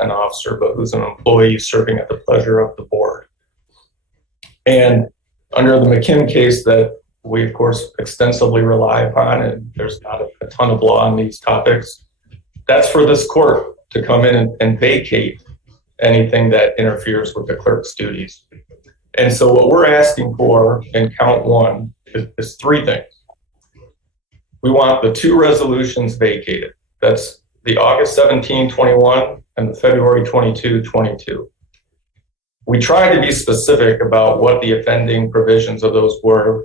an officer, but who's an employee serving at the pleasure of the board. And under the McKim case that we, of course, extensively rely upon, and there's not a ton of law on these topics, that's for this court to come in and vacate anything that interferes with the clerk's duties. And so what we're asking for in count one is three things. We want the two resolutions vacated. That's the August 17, 21 and the February 22, 22. We tried to be specific about what the offending provisions of those were.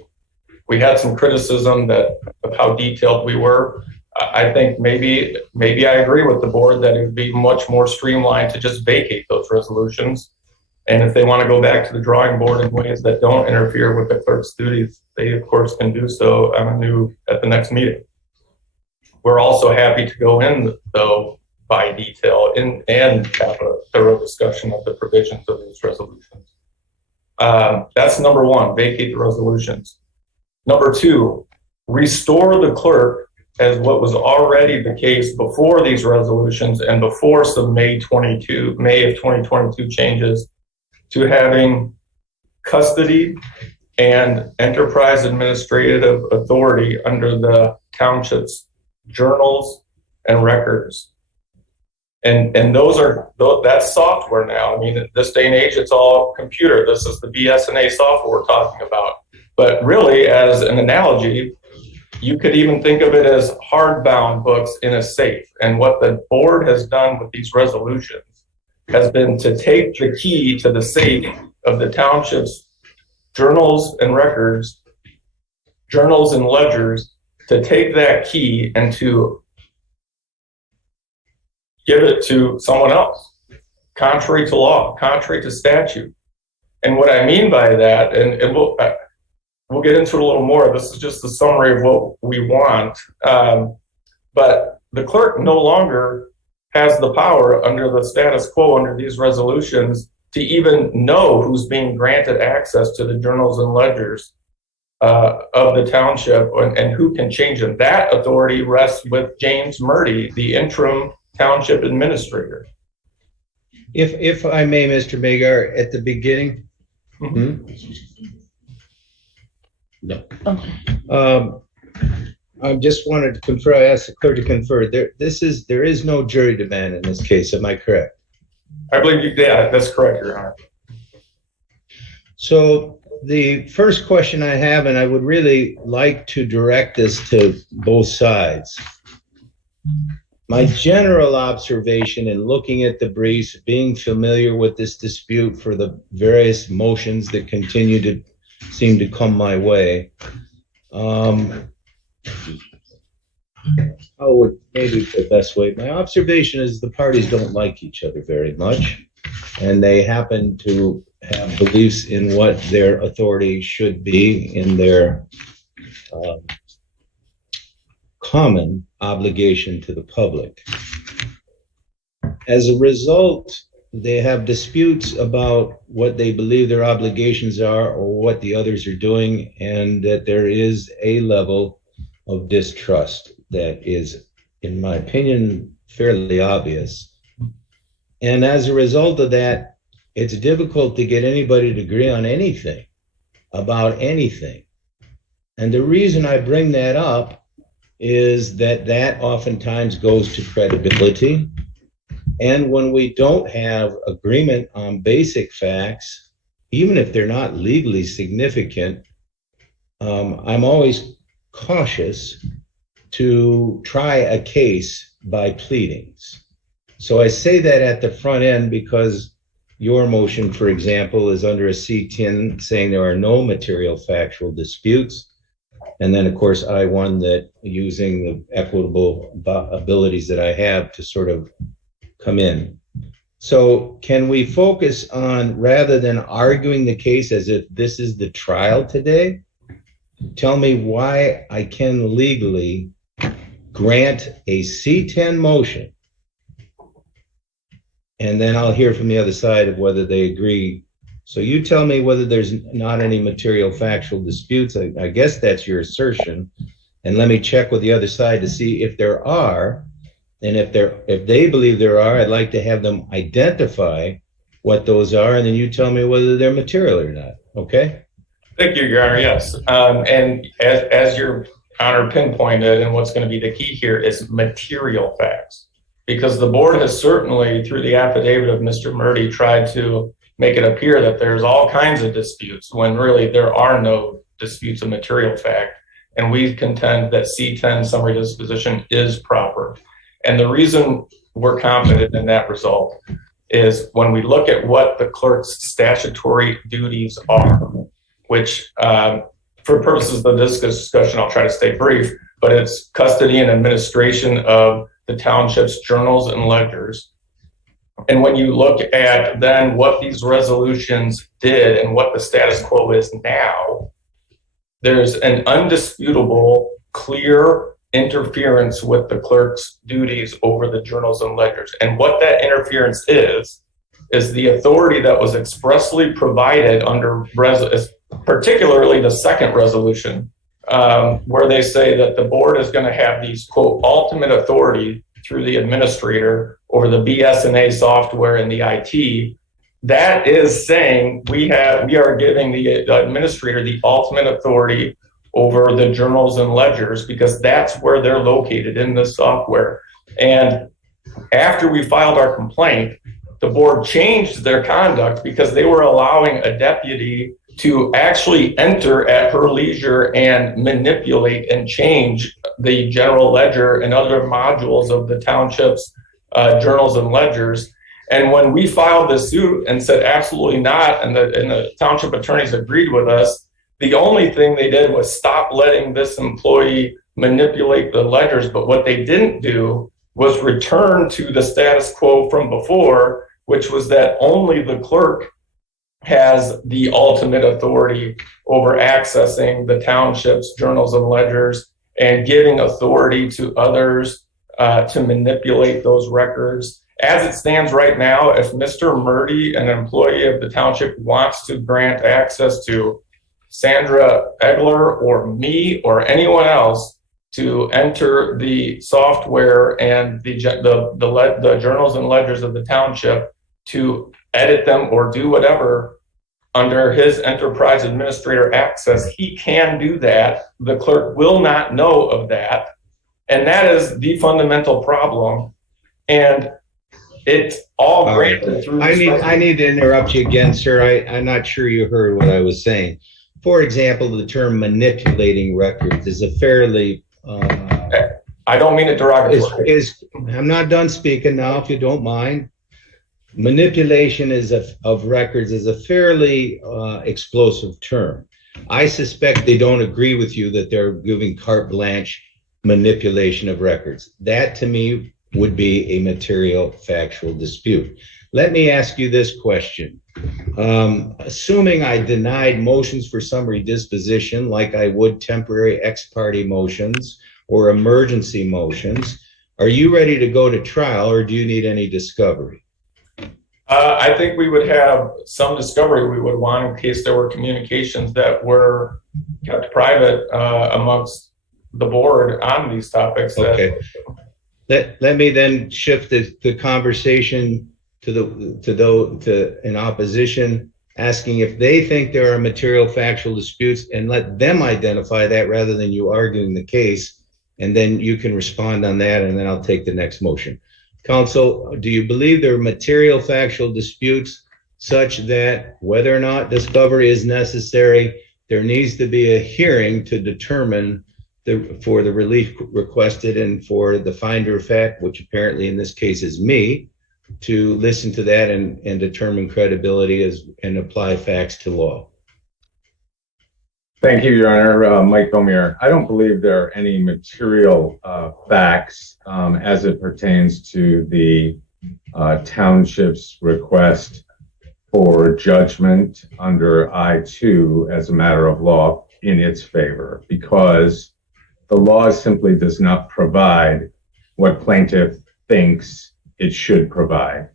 We had some criticism of how detailed we were. I think maybe I agree with the board that it would be much more streamlined to just vacate those resolutions. And if they want to go back to the drawing board in ways that don't interfere with the clerk's duties, they of course can do so at the next meeting. We're also happy to go in though by detail and have a thorough discussion of the provisions of these resolutions. That's number one, vacate the resolutions. Number two, restore the clerk as what was already the case before these resolutions and before some May of 2022 changes, to having custody and enterprise administrative authority under the township's journals and records. And that's software now. I mean, in this day and age, it's all computer. This is the BSNA software we're talking about. But really, as an analogy, you could even think of it as hardbound books in a safe. And what the board has done with these resolutions has been to take the key to the safe of the township's journals and records, journals and ledgers, to take that key and to give it to someone else, contrary to law, contrary to statute. And what I mean by that, and we'll get into it a little more, this is just a summary of what we want, but the clerk no longer has the power under the status quo, under these resolutions, to even know who's being granted access to the journals and ledgers of the township and who can change them. That authority rests with James Murdy, the interim township administrator. If I may, Mr. Magar, at the beginning. No. Okay. I just wanted to confer. I asked the clerk to confer. There is no jury demand in this case. Am I correct? I believe that's correct, Your Honor. So the first question I have, and I would really like to direct this to both sides. My general observation in looking at the briefs, being familiar with this dispute for the various motions that continue to seem to come my way, maybe the best way. My observation is the parties don't like each other very much, and they happen to have beliefs in what their authority should be in their common obligation to the public. As a result, they have disputes about what they believe their obligations are or what the others are doing, and that there is a level of distrust that is, in my opinion, fairly obvious. And as a result of that, it's difficult to get anybody to agree on anything about anything. And the reason I bring that up is that oftentimes goes to credibility. And when we don't have agreement on basic facts, even if they're not legally significant, I'm always cautious to try a case by pleadings. So I say that at the front end because your motion, for example, is under a C10 saying there are no material factual disputes. And then, of course, I won that using the equitable abilities that I have to sort of come in. So can we focus on, rather than arguing the case as if this is the trial today, tell me why I can legally grant a C10 motion, and then I'll hear from the other side of whether they agree. So you tell me whether there's not any material factual disputes. I guess that's your assertion. And let me check with the other side to see if there are. And if they believe there are, I'd like to have them identify what those are, and then you tell me whether they're material or not. Okay? Thank you, Your Honor. Yes. And as Your Honor pinpointed, and what's going to be the key here is material facts. Because the board has certainly, through the affidavit of Mr. Murdy, tried to make it appear that there's all kinds of disputes when really there are no disputes of material fact. And we contend that C10 summary disposition is proper. And the reason we're confident in that result is when we look at what the clerk's statutory duties are, which for purposes of this discussion, I'll try to stay brief, but it's custody and administration of the township's journals and ledgers. And when you look at then what these resolutions did and what the status quo is now, there's an undisputable, clear interference with the clerk's duties over the journals and ledgers. And what that interference is the authority that was expressly provided under, particularly the second resolution, where they say that the board is going to have these, quote, ultimate authority through the administrator over the BS&A software and the IT. That is saying we are giving the administrator the ultimate authority over the journals and ledgers because that's where they're located in the software. And after we filed our complaint, the board changed their conduct because they were allowing a deputy to actually enter at her leisure and manipulate and change the general ledger and other modules of the township's journals and ledgers. And when we filed this suit and said absolutely not, and the township attorneys agreed with us, the only thing they did was stop letting this employee manipulate the ledgers. But what they didn't do was return to the status quo from before, which was that only the clerk has the ultimate authority over accessing the township's journals and ledgers and giving authority to others to manipulate those records. As it stands right now, if Mr. Murdy, an employee of the township, wants to grant access to Sandra Egler or me or anyone else to enter the software and the journals and ledgers of the township to edit them or do whatever under his enterprise administrator access, he can do that. The clerk will not know of that. And that is the fundamental problem. And it's all granted through. I need to interrupt you again, sir. I'm not sure you heard what I was saying. For example, the term manipulating records is a fairly I don't mean it derogatory. I'm not done speaking now, if you don't mind. Manipulation of records is a fairly explosive term. I suspect they don't agree with you that they're giving carte blanche manipulation of records. That to me would be a material factual dispute. Let me ask you this question. Assuming I denied motions for summary disposition like I would temporary ex parte motions or emergency motions, are you ready to go to trial or do you need any discovery? I think we would have some discovery we would want in case there were communications that were kept private amongst the board on these topics. Okay. Let me then shift the conversation to an opposition, asking if they think there are material factual disputes and let them identify that rather than you arguing the case. And then you can respond on that and then I'll take the next motion. Counsel, do you believe there are material factual disputes such that whether or not discovery is necessary, there needs to be a hearing to determine for the relief requested and for the finder of fact, which apparently in this case is me, to listen to that and determine credibility and apply facts to law? Thank you, Your Honor. Mike Bomir. I don't believe there are any material facts as it pertains to the township's request for judgment under I-2 as a matter of law in its favor, because the law simply does not provide what plaintiff thinks it should provide.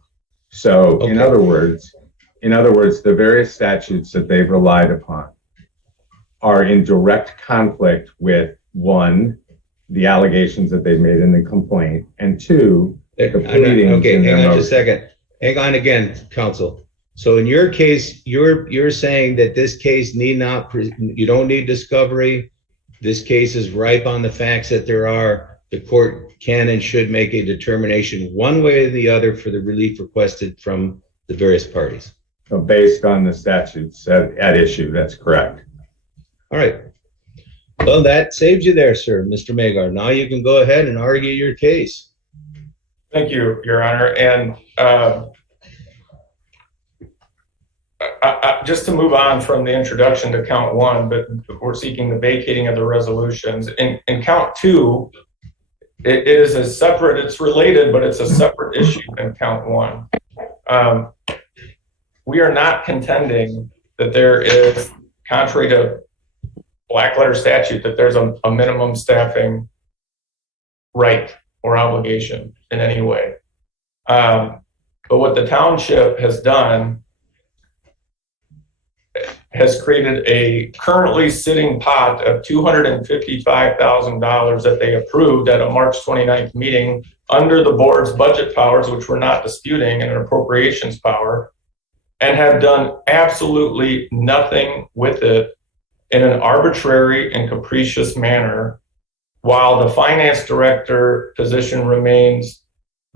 So okay. In other words, the various statutes that they've relied upon are in direct conflict with, one, the allegations that they've made in the complaint, and two, the pleadings Okay, in their hang on just a motion. second. Hang on again, counsel. So in your case, you're saying that this case need not, you don't need discovery. This case is ripe on the facts that there are. The court can and should make a determination one way or the other for the relief requested from the various parties. So based on the statutes at issue, that's correct. All right. Well, that saves you there, sir, Mr. Magar. Now you can go ahead and argue your case. Thank you, Your Honor. And just to move on from the introduction to count one, but we're seeking the vacating of the resolutions. In count two, it is a separate, it's related, but it's a separate issue than count one. We are not contending that there is, contrary to black letter statute, that there's a minimum staffing right or obligation in any way. But what the township has done has created a currently sitting pot of $255,000 that they approved at a March 29th meeting under the board's budget powers, which we're not disputing, and an appropriations power, and have done absolutely nothing with it in an arbitrary and capricious manner, while the finance director position remains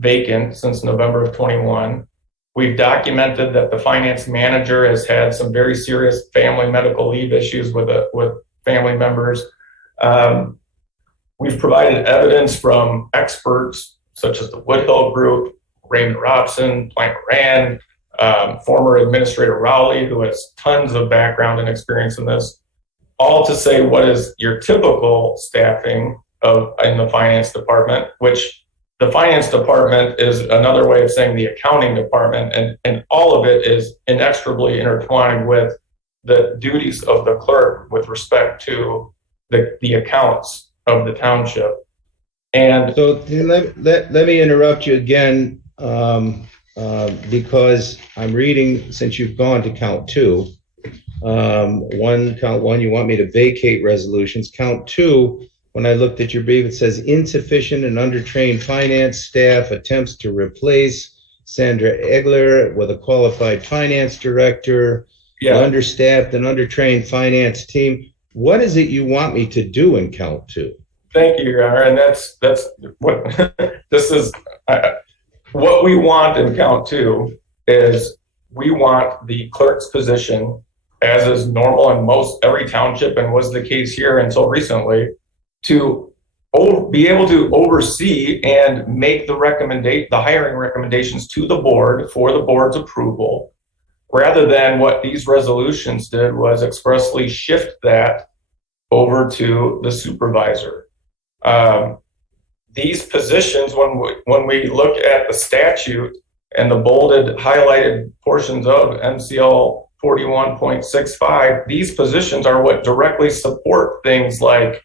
vacant since November of 21. We've documented that the finance manager has had some very serious family medical leave issues with family members. We've provided evidence from experts such as the Woodhill Group, Raymond Robson, Plank Moran, former Administrator Rowley, who has tons of background and experience in this, all to say what is your typical staffing in the finance department, which the finance department is another way of saying the accounting department, and all of it is inextricably intertwined with the duties of the clerk with respect to the accounts of the township. And so let me interrupt you again, because I'm reading, since you've gone to count two, count one, you want me to vacate resolutions. Count two, when I looked at your brief, it says insufficient and undertrained finance staff attempts to replace Sandra Egler with a qualified finance director, understaffed and undertrained finance team. What is it you want me to do in count two? Thank you, Your Honor. And that's what this is. What we want in count two is we want the clerk's position, as is normal in most every township and was the case here until recently, to be able to oversee and make the hiring recommendations to the board for the board's approval, rather than what these resolutions did was expressly shift that over to the supervisor. These positions, when we look at the statute and the bolded, highlighted portions of MCL 41.65, these positions are what directly support things like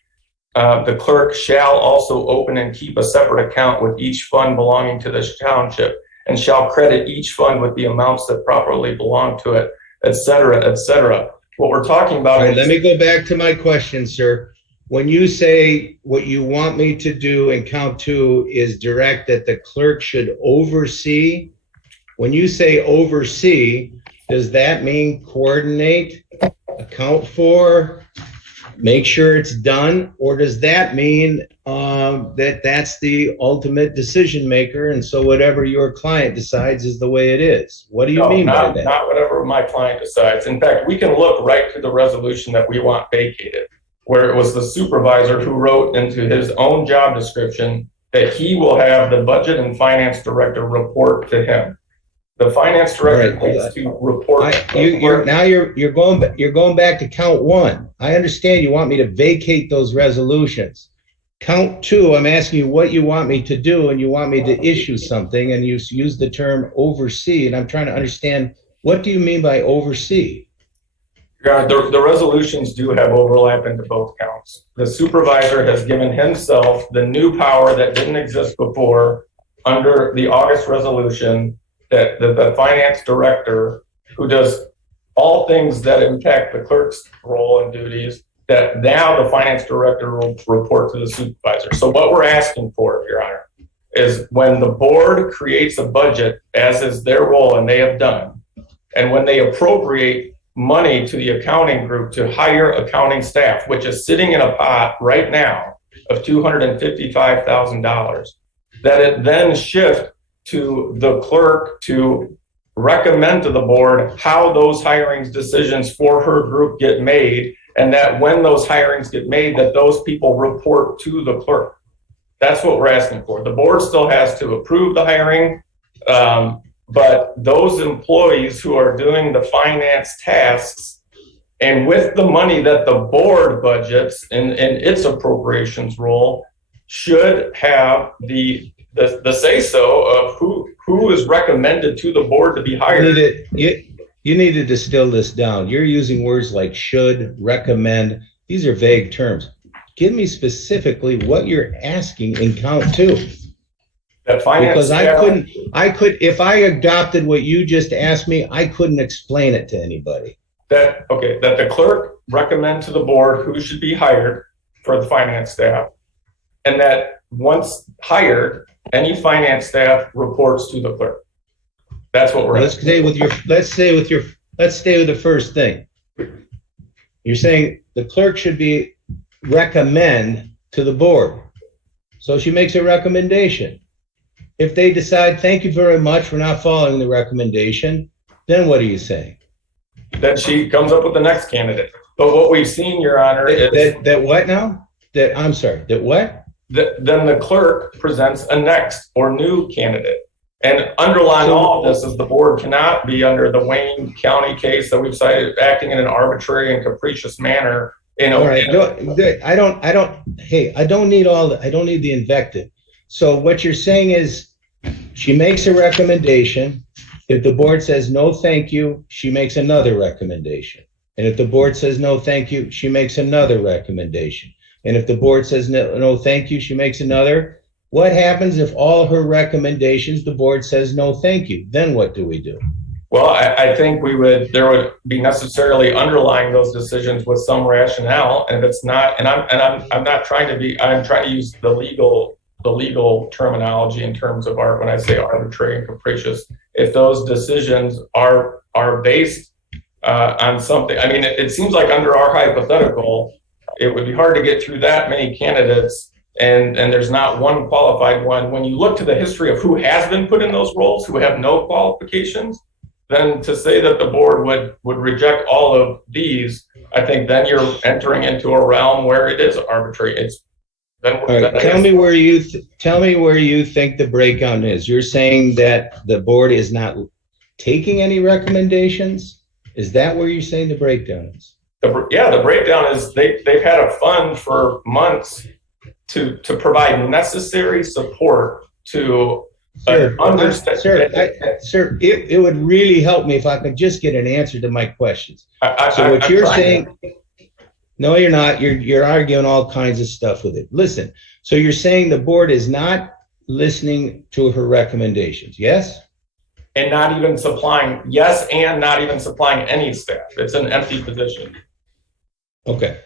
the clerk shall also open and keep a separate account with each fund belonging to this township, and shall credit each fund with the amounts that properly belong to it, et cetera, et cetera. What we're talking about let me go back to my question, sir. When you say what you want me to do in count two is direct that the clerk should oversee, when you say oversee, does that mean coordinate, account for, make sure it's done, or does that mean that's the ultimate decision maker, and so whatever your client decides is the way it is? What do you mean by that? Not whatever my client decides. In fact, we can look right to the resolution that we want vacated, where it was the supervisor who wrote into his own job description that he will have the budget and finance director report to him. The finance director needs to report. You're going back to count one. I understand you want me to vacate those resolutions. Count two, I'm asking you what you want me to do, and you want me to issue something, and you use the term oversee, and I'm trying to understand, what do you mean by oversee? The resolutions do have overlap into both counts. The supervisor has given himself the new power that didn't exist before under the August resolution, that the finance director, who does all things that impact the clerk's role and duties, that now the finance director will report to the supervisor. So what we're asking for, Your Honor, is when the board creates a budget, as is their role and they have done, and when they appropriate money to the accounting group to hire accounting staff, which is sitting in a pot right now of $255,000, that it then shift to the clerk to recommend to the board how those hirings decisions for her group get made, and that when those hirings get made, that those people report to the clerk. That's what we're asking for. The board still has to approve the hiring, but those employees who are doing the finance tasks, and with the money that the board budgets in its appropriations role, should have the say-so of who is recommended to the board to be hired. You need to distill this down. You're using words like should, recommend. These are vague terms. Give me specifically what you're asking in count 2. That finance Because staff, if I adopted what you just asked me, I couldn't explain it to anybody. that the clerk recommend to the board who should be hired for the finance staff, and that once hired, any finance staff reports to the clerk. That's what we're Let's asking. stay with the first thing. You're saying the clerk should be recommend to the board. So she makes a recommendation. If they decide, thank you very much, we're not following the recommendation, then what are you saying? That she comes up with the next candidate. But what we've seen, Your Honor, is That what now? I'm sorry, that what? then the clerk presents a next or new candidate. And underlying all of this is the board cannot be, under the Wayne County case that we've cited, acting in an arbitrary and capricious manner. All right, I don't need the invective. So what you're saying is she makes a recommendation. If the board says no, thank you, she makes another recommendation. And if the board says no, thank you, she makes another recommendation. And if the board says no, thank you, she makes another. What happens if all her recommendations, the board says no, thank you? Then what do we do? Well, I think there would be necessarily underlying those decisions with some rationale, and if it's not, and I'm not trying to be, I'm trying to use the legal terminology in terms of when I say arbitrary and capricious. If those decisions are based on something, I mean, it seems like under our hypothetical, it would be hard to get through that many candidates, and there's not one qualified one. When you look to the history of who has been put in those roles, who have no qualifications, then to say that the board would reject all of these, I think then you're entering into a realm where it is arbitrary. All right, tell me where you think the breakdown is. You're saying that the board is not taking any recommendations? Is that where you're saying the breakdown is? The breakdown is they've had a fund for months to provide necessary support to understand. Sir, it would really help me if I could just get an answer to my questions. So what you're saying, no, you're not. You're arguing all kinds of stuff with it. Listen, so you're saying the board is not listening to her recommendations, yes? And not even supplying any staff. It's an empty position. Okay.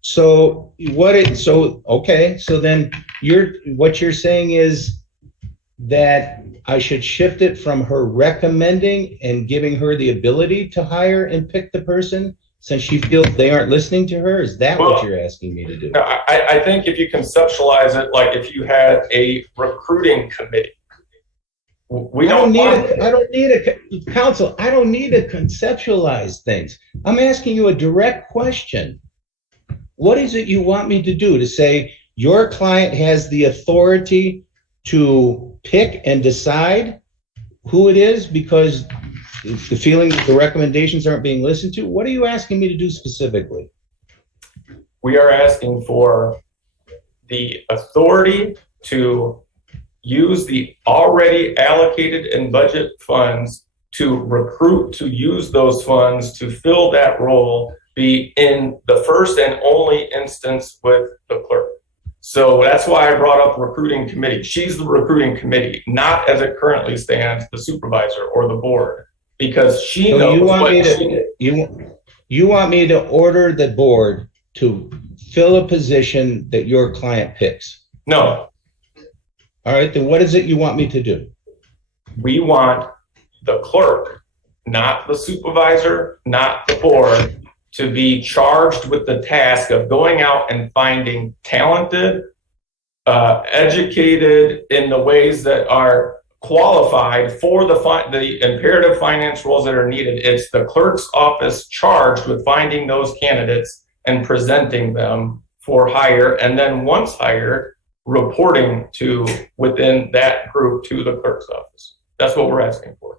So then what you're saying is that I should shift it from her recommending and giving her the ability to hire and pick the person since she feels they aren't listening to her? Is that what you're asking me to do? I think if you conceptualize it like if you had a recruiting committee. I don't need to conceptualize things. I'm asking you a direct question. What is it you want me to do? To say your client has the authority to pick and decide who it is because the feeling that the recommendations aren't being listened to? What are you asking me to do specifically? We are asking for the authority to use the already allocated and budget funds to recruit, to use those funds to fill that role, be in the first and only instance with the clerk. So that's why I brought up recruiting committee. She's the recruiting committee, not as it currently stands, the supervisor or the board, because she knows what she did. You want me to order the board to fill a position that your client picks? No, All right, then what is it you want me to do? we want the clerk, not the supervisor, not the board, to be charged with the task of going out and finding talented, educated in the ways that are qualified for the imperative finance roles that are needed. It's the clerk's office charged with finding those candidates and presenting them for hire, and then once hired, reporting to within that group to the clerk's office. That's what we're asking for.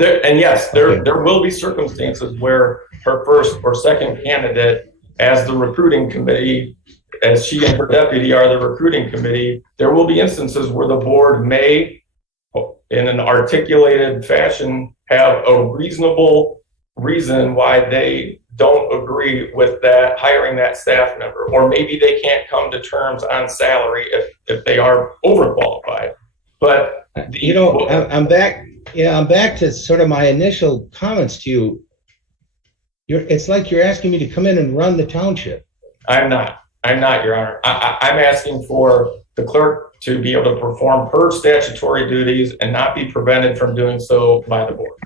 And yes, there will be circumstances where her first or second candidate, as the recruiting committee, as she and her deputy are the recruiting committee, there will be instances where the board may, in an articulated fashion, have a reasonable reason why they don't agree with that, hiring that staff member, or maybe they can't come to terms on salary if they are overqualified. But I'm back. Yeah, I'm back to sort of my initial comments to you. It's like you're asking me to come in and run the township. I'm not, Your Honor. I'm asking for the clerk to be able to perform her statutory duties and not be prevented from doing so by the board.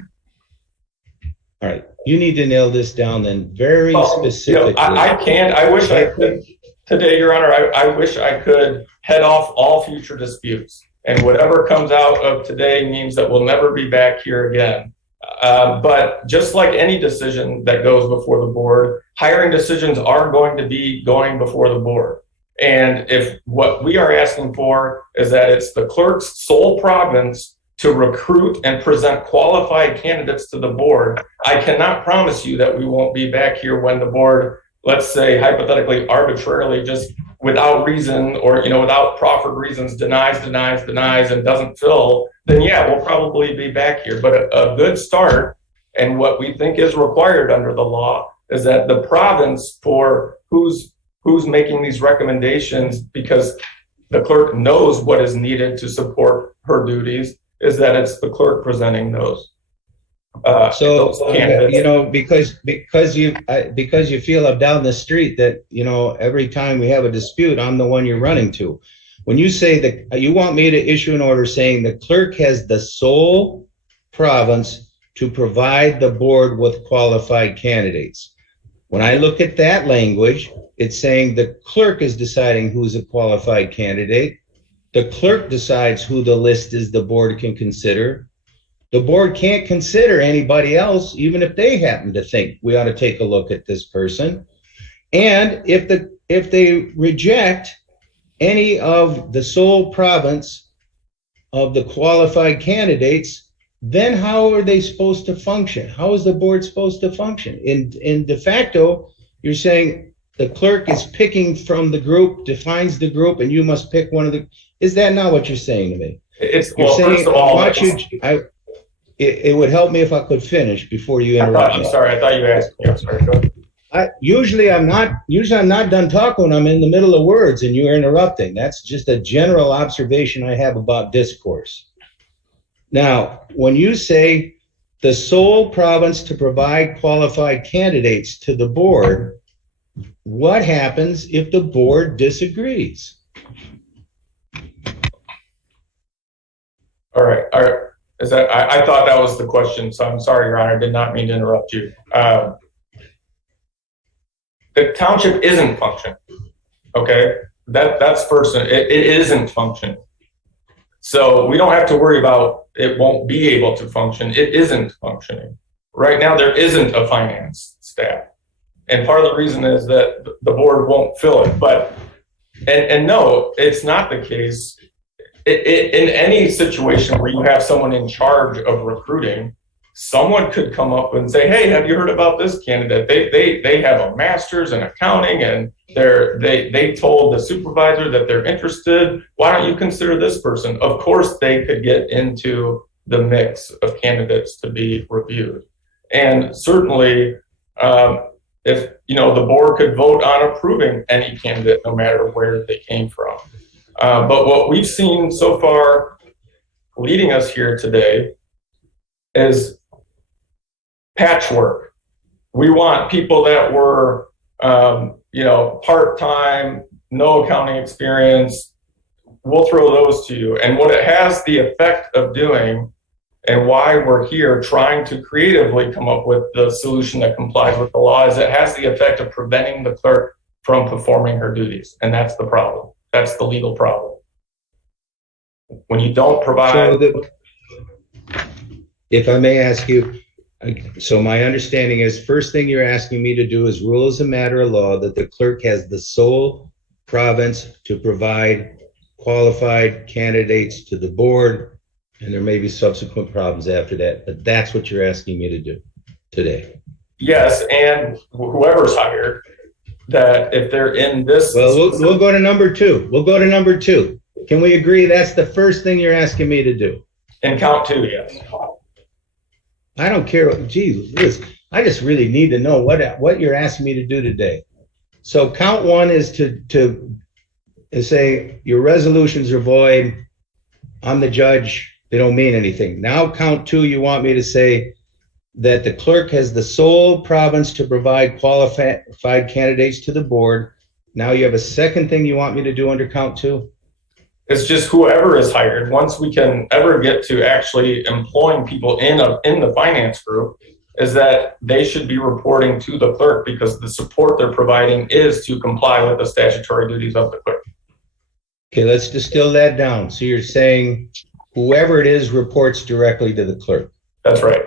All right, you need to nail this down then very specifically. I can't. I wish I could today, Your Honor. I wish I could head off all future disputes. And whatever comes out of today means that we'll never be back here again. But just like any decision that goes before the board, hiring decisions are going to be going before the board. And if what we are asking for is that it's the clerk's sole province to recruit and present qualified candidates to the board, I cannot promise you that we won't be back here when the board, let's say hypothetically, arbitrarily, just without reason or without proffered reasons, denies, and doesn't fill, then yeah, we'll probably be back here. But a good start, and what we think is required under the law, is that the province for who's making these recommendations, because the clerk knows what is needed to support her duties, is that it's the clerk presenting those. Because you feel up down the street that every time we have a dispute, I'm the one you're running to. When you say that you want me to issue an order saying the clerk has the sole province to provide the board with qualified candidates, when I look at that language, it's saying the clerk is deciding who's a qualified candidate. The clerk decides who the list is the board can consider. The board can't consider anybody else, even if they happen to think we ought to take a look at this person. And if they reject any of the sole province of the qualified candidates, then how are they supposed to function? How is the board supposed to function? In de facto, you're saying the clerk is picking from the group, defines the group, and you must pick one of the. Is that not what you're saying to me? First of all, it would help me if I could finish before you interrupt me. I'm sorry. I thought you asked me. I'm sorry. Go ahead. Usually I'm not done talking when I'm in the middle of words and you're interrupting. That's just a general observation I have about discourse. Now, when you say the sole province to provide qualified candidates to the board, what happens if the board disagrees? All right. I thought that was the question, so I'm sorry, Your Honor. I did not mean to interrupt you. The township isn't functioning. Okay, that's first. It isn't functioning. So we don't have to worry about it won't be able to function. It isn't functioning. Right now, there isn't a finance staff. And part of the reason is that the board won't fill it. But, and no, it's not the case. In any situation where you have someone in charge of recruiting, someone could come up and say, hey, have you heard about this candidate? They have a master's in accounting and they told the supervisor that they're interested. Why don't you consider this person? Of course, they could get into the mix of candidates to be reviewed. And certainly, if the board could vote on approving any candidate, no matter where they came from. But what we've seen so far leading us here today is patchwork. we want people that were, part-time, no accounting experience. We'll throw those to you. And what it has the effect of doing, and why we're here trying to creatively come up with the solution that complies with the law, is it has the effect of preventing the clerk from performing her duties. And that's the problem. That's the legal problem. When you don't provide... If I may ask you, so my understanding is, first thing you're asking me to do is rule as a matter of law that the clerk has the sole province to provide qualified candidates to the board, and there may be subsequent problems after that, but that's what you're asking me to do today. Yes, and whoever's hired, that if they're in this... Well, we'll go to number two. We'll go to number two. Can we agree that's the first thing you're asking me to do? In count two, yes. I don't care. Gee, Liz, I just really need to know what you're asking me to do today. So count one is to say your resolutions are void. I'm the judge. They don't mean anything. Now count two, you want me to say that the clerk has the sole province to provide qualified candidates to the board. Now you have a second thing you want me to do under count two? It's just whoever is hired, once we can ever get to actually employing people in the finance group, is that they should be reporting to the clerk, because the support they're providing is to comply with the statutory duties of the clerk. Okay, let's distill that down. So you're saying whoever it is reports directly to the clerk. That's right.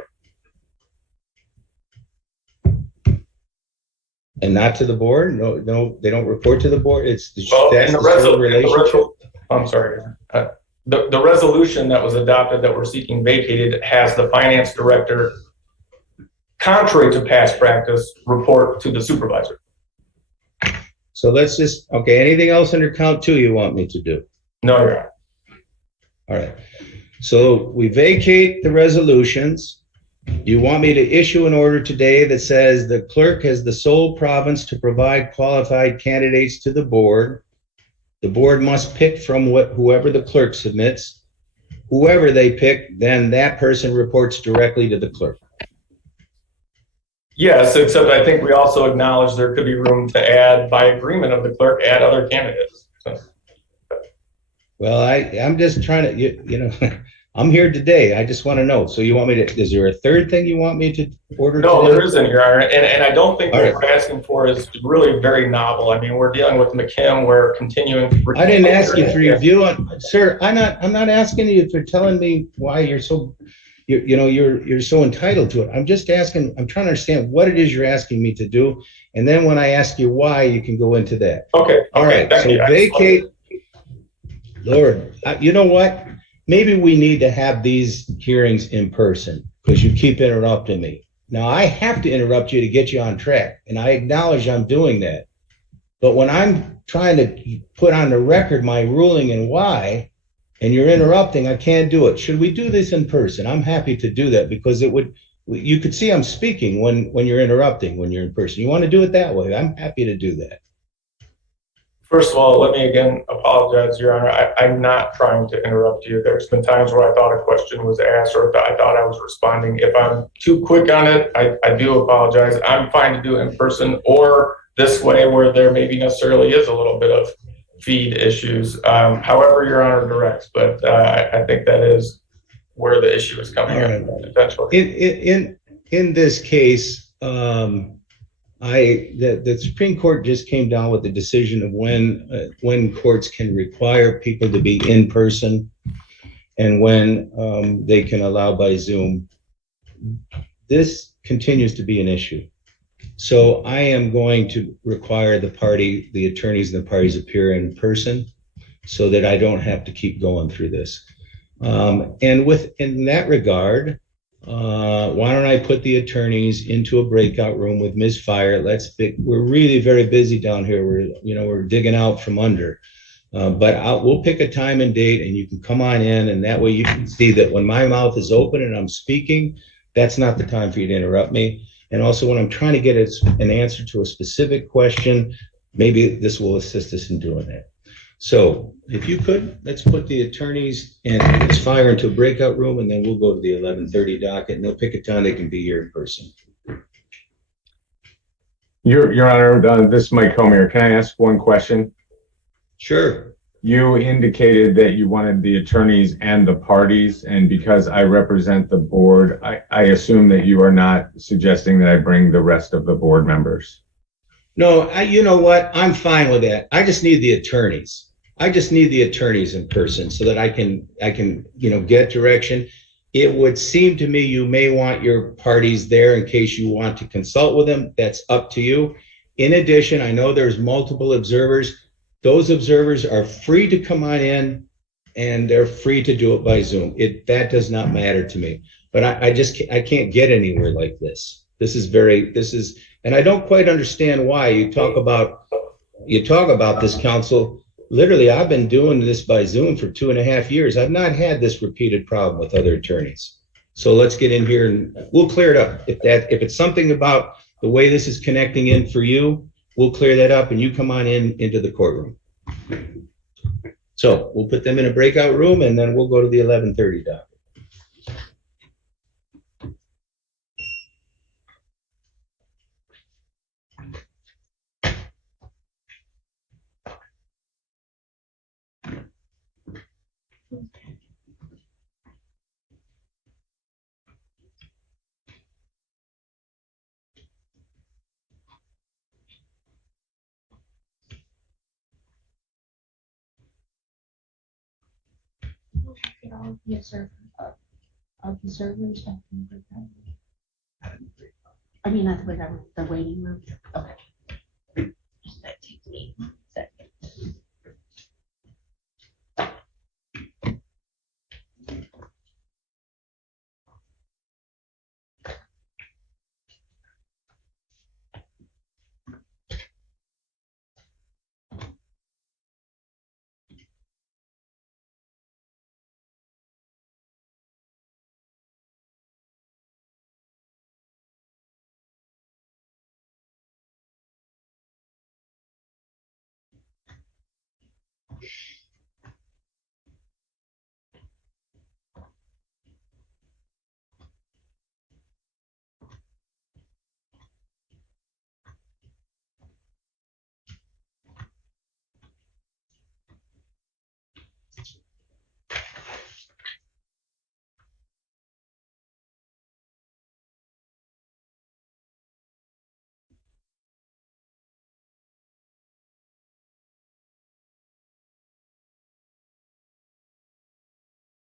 And not to the board? No, they don't report to the board. It's that's the relationship. I'm sorry. The resolution that was adopted that we're seeking vacated has the finance director, contrary to past practice, report to the supervisor. So let's just, okay, anything else under count two you want me to do? No, Your Honor. All right. So we vacate the resolutions. You want me to issue an order today that says the clerk has the sole province to provide qualified candidates to the board. The board must pick from whoever the clerk submits. Whoever they pick, then that person reports directly to the clerk. Yes, except I think we also acknowledge there could be room to add, by agreement of the clerk, add other candidates. Well, I'm just trying to, I'm here today. I just want to know. So you want me to, is there a third thing you want me to order? No, today? there isn't, Your Honor. And I don't think what right. we're asking for is really very novel. I mean, we're dealing with McKim, we're continuing. I didn't ask you for your view on, sir, I'm not asking you for telling me why you're so, you're so entitled to it. I'm just asking, I'm trying to understand what it is you're asking me to do. And then when I ask you why, you can go into that. Okay. All right. So vacate. Lord, you know what? Maybe we need to have these hearings in person, because you keep interrupting me. Now, I have to interrupt you to get you on track, and I acknowledge I'm doing that. But when I'm trying to put on the record my ruling and why, and you're interrupting, I can't do it. Should we do this in person? I'm happy to do that, because you could see I'm speaking when you're interrupting, when you're in person. You want to do it that way? I'm happy to do that. First of all, let me again apologize, Your Honor. I'm not trying to interrupt you. There's been times where I thought a question was asked, or I thought I was responding. If I'm too quick on it, I do apologize. I'm fine to do it in person or this way, where there maybe necessarily is a little bit of feed issues. However Your Honor directs, but I think that is where the issue is coming in, potentially. In this case, the Supreme Court just came down with the decision of when courts can require people to be in person and when they can allow by Zoom. This continues to be an issue. So I am going to require the attorneys and the parties appear in person so that I don't have to keep going through this. And in that regard, why don't I put the attorneys into a breakout room with Ms. Fire? We're really very busy down here. We're digging out from under. But we'll pick a time and date, and you can come on in, and that way you can see that when my mouth is open and I'm speaking, that's not the time for you to interrupt me. And also when I'm trying to get an answer to a specific question, maybe this will assist us in doing that. So if you could, let's put the attorneys and Ms. Fire into a breakout room, and then we'll go to the 11:30 docket, and they'll pick a time they can be here in person. Your Honor, this is Mike Comier. Can I ask one question? Sure. You indicated that you wanted the attorneys and the parties, and because I represent the board, I assume that you are not suggesting that I bring the rest of the board members. No, you know what? I'm fine with that. I just need the attorneys. I just need the attorneys in person so that I can, get direction. It would seem to me you may want your parties there in case you want to consult with them. That's up to you. In addition, I know there's multiple observers. Those observers are free to come on in and they're free to do it by Zoom. That does not matter to me. But I can't get anywhere like this. And I don't quite understand why you talk about this, counsel. Literally, I've been doing this by Zoom for 2.5 years. I've not had this repeated problem with other attorneys. So let's get in here and we'll clear it up. If it's something about the way this is connecting in for you, we'll clear that up and you come on into the courtroom. So we'll put them in a breakout room and then we'll go to the 11:30 doc. Get all of the observers back in the breakout room. I mean, not the breakout room, the waiting room. Okay. That takes me.